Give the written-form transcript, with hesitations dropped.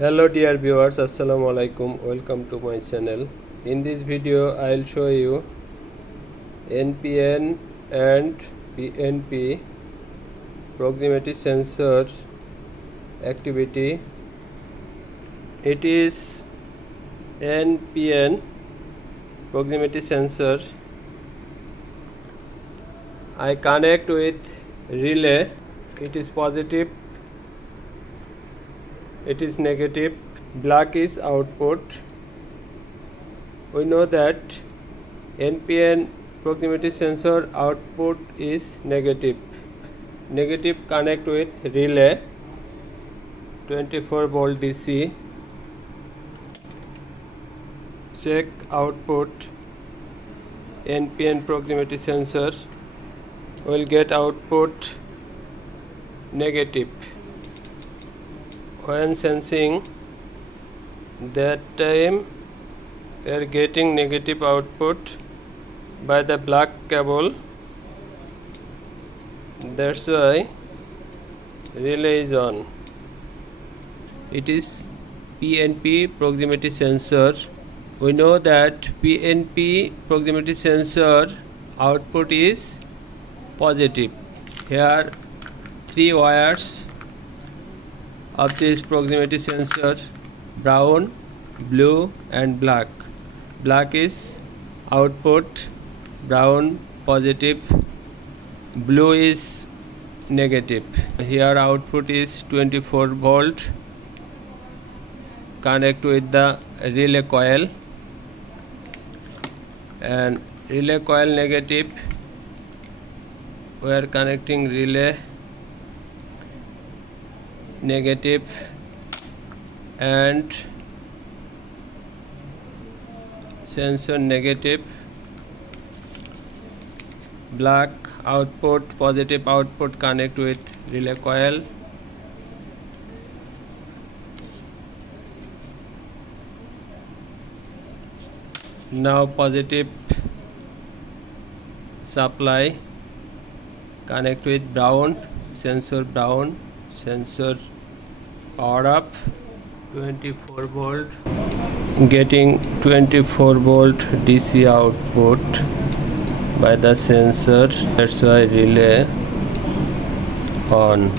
Hello dear viewers, assalamu alaikum. Welcome to my channel. In this video I will show you NPN and PNP proximity sensor activity. It is NPN proximity sensor. I connect with relay. It is positive, it is negative. Black is output. We know that NPN proximity sensor output is negative. Negative connect with relay 24 volt DC. Check output. NPN proximity sensor will get output negative. When sensing, that time we are getting negative output by the black cable. That's why relay is on. It is PNP proximity sensor. We know that PNP proximity sensor output is positive. Here 3 wires of this proximity sensor: brown, blue and black. Black is output, brown positive, blue is negative. Here output is 24 volt. Connect with the relay coil, and relay coil negative. We are connecting relay negative and sensor negative. Black output, positive output connect with relay coil. Now positive supply connect with brown, sensor brown, sensor power up 24 volt, getting 24 volt DC output by the sensor. That's why relay on.